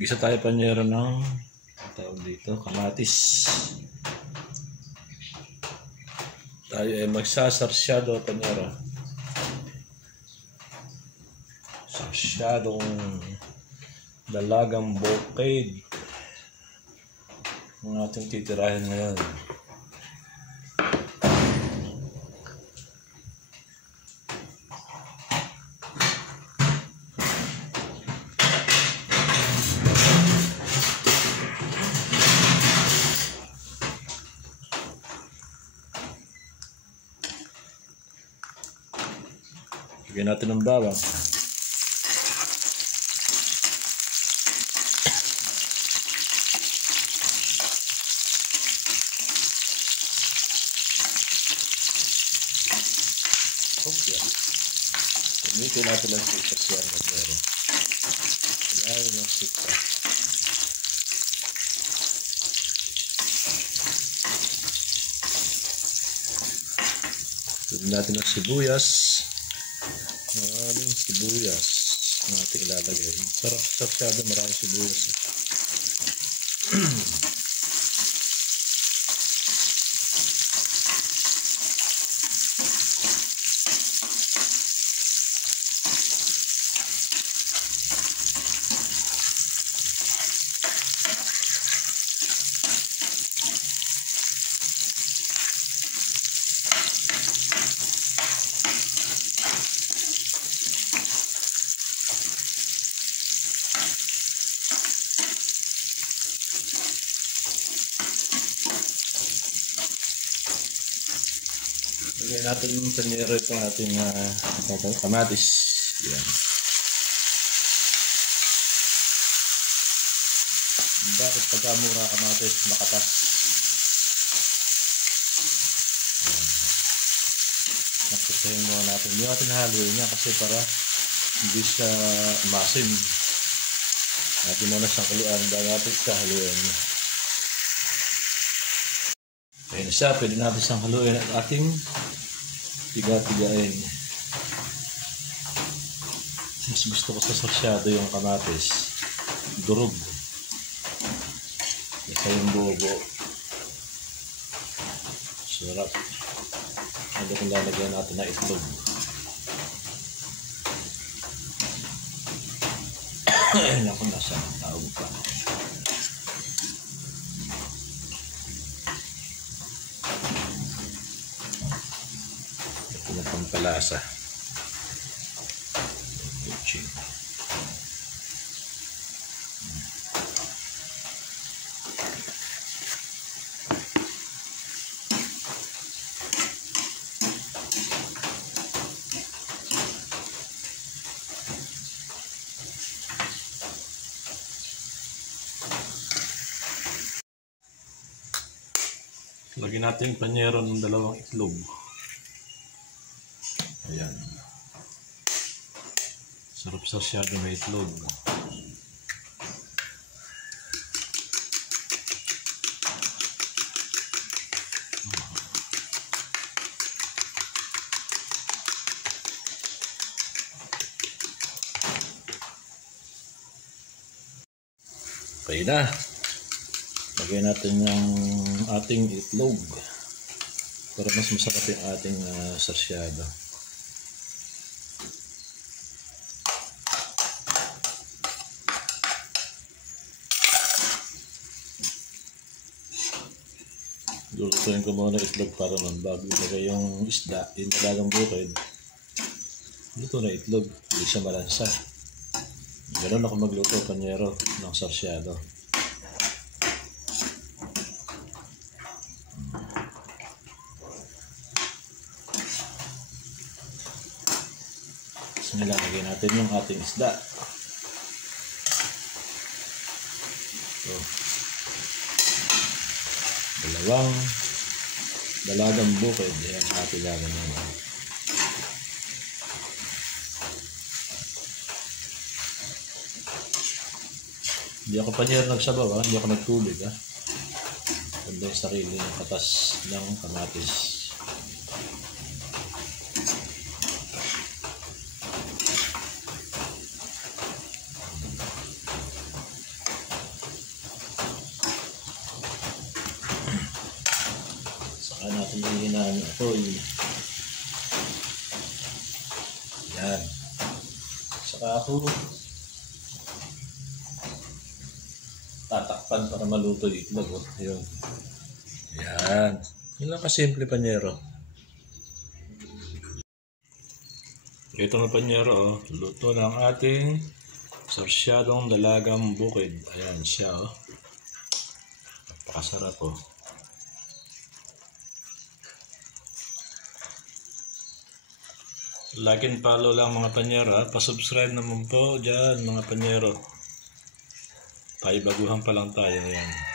Gisa tayo panyero ng tawag dito, kamatis. Tayo ay magsasarsyado panyero. Sarsyadong dalagang bukid ang ating titirahin ngayon. Lagyan natin ng bawang. Okay. Gamitin natin lang sikas yan. Yan yung sikas. Tuloy natin ang sibuyas. Maraming sibuyas ang ating ilalagay. Sarap sarsyado, maraming sibuyas. Lagyan natin yung panyero itong ating kamatis. Yan. Bakit pagkamura kamatis makatas? Yan. Nakutahin muna natin. Hindi natin haluin niya kasi para hindi siya masin. Natin muna siyang kuluan dahil natin siya haluin niya. Kaya na siya, pwede natin siyang haluin at ating tiga-tigain. Mas gusto ko sa sarsyado yung kamatis. Durog. Kaya yung buo-buo. Sarap. Ano kung lalagyan natin na itlog. Ayun ako nasa taog pa. Ito na pampalasa. Kuchin. Lagyan natin yung panyero ng dalawang itlog. Ayan. Sarap sarsyado may itlog. Okay na. Lagyan natin yung ating itlog para mas masarap yung ating sarsyado. Lulutuin ko muna itlog para man bago ilagay yung isda, yung dalagang bukid. Luto na itlog, hindi siya malansa. Ganoon ako magluto panyero ng sarsyado. So nilalagay natin yung ating isda. So, dalawang dalagang bukid. Ayan, ating gagawin. Hindi ako panyero nagsabaw, ha? Hindi ako nagtubig. Ganda yung sarili ng katas ng kamatis. Saka natin hihinaan yung apoy. Yan. Saka ako tatakpan para maluto yung itlog. Oh. Yun. Yan. Yun lang kasimple, panyero. Ito na, panyero. Oh. Luto ng ating sarsyadong dalagang bukid. Ayan siya. Oh. Napakasarap. Oh. Like and follow lang mga panyero. Pa-subscribe naman po dyan mga panyero. Paibaguhan pa lang tayo. Ayan.